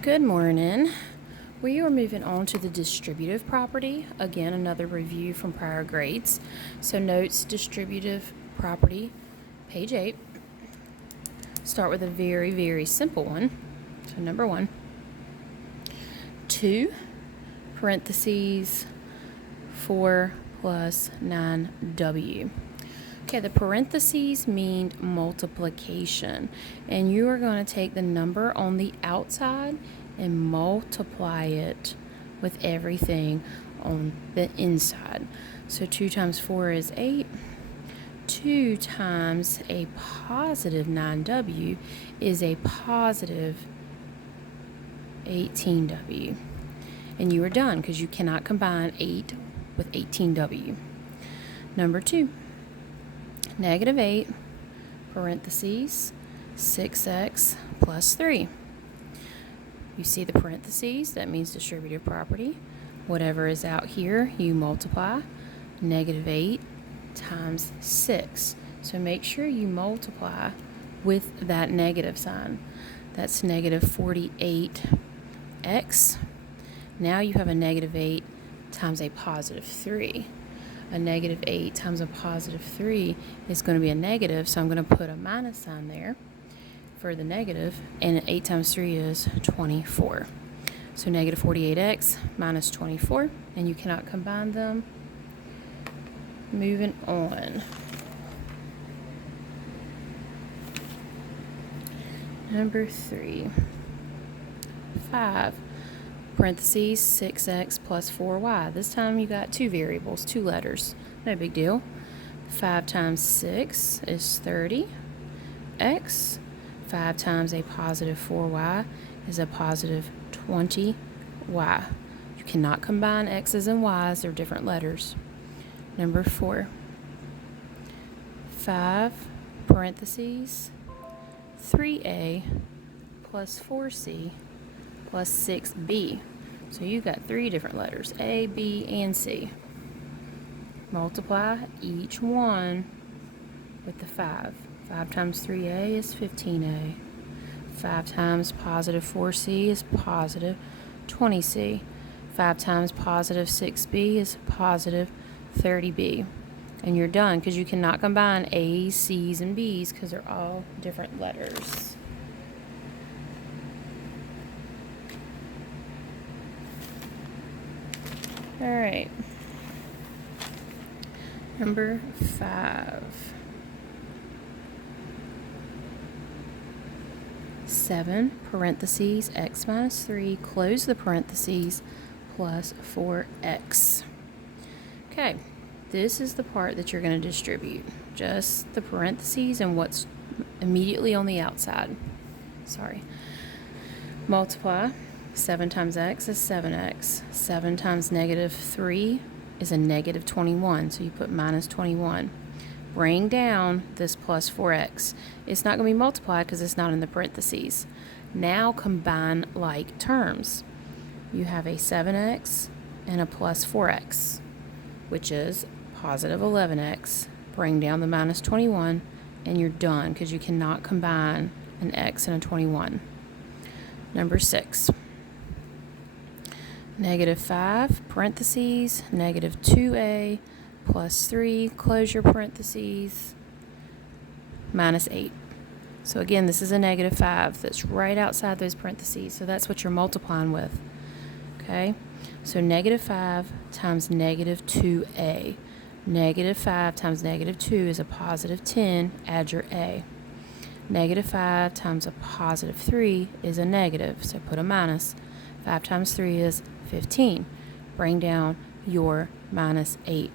Good morning. We are moving on to the distributive property. Again, another review from prior grades. So notes, distributive property, page 8. Start with a very, very simple one. So number 1, 2 parentheses 4 plus 9w. Okay, the parentheses mean multiplication, and you are going to take the number on the outside and multiply it with everything on the inside. So 2 times 4 is 8. 2 times a positive 9w is a positive 18w. And you are done because you cannot combine 8 with 18w. Number 2. Negative 8, parentheses, 6x plus 3. You see the parentheses, that means distributive property. Whatever is out here, you multiply. Negative 8 times 6. So make sure you multiply with that negative sign. That's negative 48x. Now you have a negative 8 times a positive 3. A negative 8 times a positive 3 is going to be a negative, so I'm going to put a minus sign there for the negative, and 8 times 3 is 24. So negative 48x minus 24, and you cannot combine them. Moving on. Number 3. 5. Parentheses 6x plus 4y. This time you got 2 variables, 2 letters. No big deal. 5 times 6 is 30. X. 5 times a positive 4y is a positive 20y. You cannot combine x's and y's. They're different letters. Number 4. 5 parentheses 3a plus 4c plus 6b. So you've got 3 different letters, A, B, and C. Multiply each one with the 5. 5 times 3a is 15a. 5 times positive 4c is positive 20c. 5 times positive 6b is positive 30b. And you're done because you cannot combine A's, C's, and B's because they're all different letters. All right. Number 5. 7 parentheses x minus 3, close the parentheses, plus 4x. Okay, this is the part that you're going to distribute. Just the parentheses and what's immediately on the outside. Multiply. 7 times x is 7x. 7 times negative 3 is a negative 21, so you put minus 21. Bring down this plus 4x. It's not going to be multiplied because it's not in the parentheses. Now combine like terms. You have a 7x and a plus 4x, which is positive 11x. Bring down the minus 21, and you're done because you cannot combine an x and a 21. Number 6. Negative 5, parentheses, negative 2a plus 3, close your parentheses, minus 8. So again, this is a negative 5 that's right outside those parentheses, so that's what you're multiplying with. Okay, so negative 5 times negative 2a. Negative 5 times negative 2 is a positive 10, add your a. Negative 5 times a positive 3 is a negative, so put a minus. 5 times 3 is 15. Bring down your minus 8.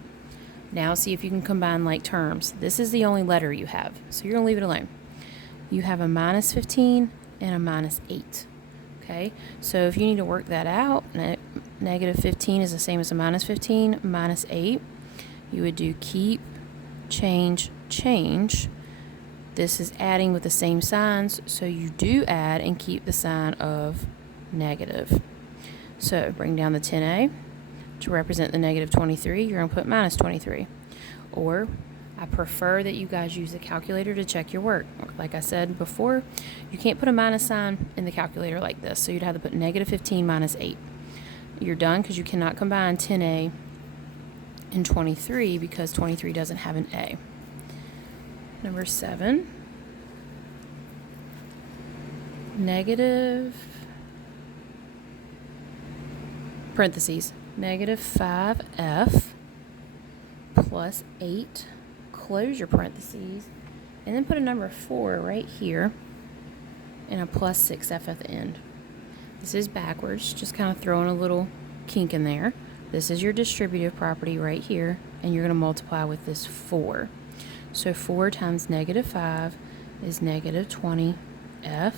Now see if you can combine like terms. This is the only letter you have, so you're going to leave it alone. You have a minus 15 and a minus 8. Okay, so if you need to work that out, negative 15 is the same as a minus 15, minus 8. You would do keep, change, change. This is adding with the same signs, so you do add and keep the sign of negative. So bring down the 10a. To represent the negative 23, you're going to put minus 23. Or I prefer that you guys use a calculator to check your work. Like I said before, you can't put a minus sign in the calculator like this, so you'd have to put negative 15 minus 8. You're done because you cannot combine 10A and 23 because 23 doesn't have an A. Number 7, negative, parentheses, negative 5F plus 8, close your parentheses, and then put a number 4 right here and a plus 6F at the end. This is backwards, just kind of throwing a little kink in there. This is your distributive property right here, and you're going to multiply with this 4. So 4 times negative 5 is negative 20F.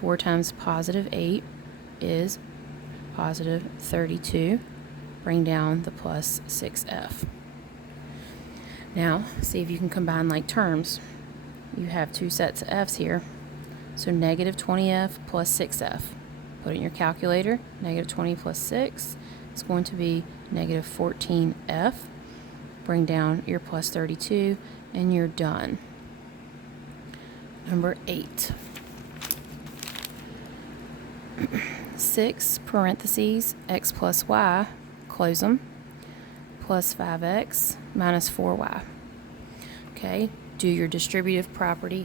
4 times positive 8 is positive 32. Bring down the plus 6F. Now, see if you can combine like terms. You have 2 sets of F's here. So negative 20F plus 6F. Put it in your calculator. Negative 20 plus 6 is going to be negative 14F. Bring down your plus 32, and you're done. Number 8. 6 parentheses, x plus y, close them, plus 5x minus 4y. Okay, do your distributive property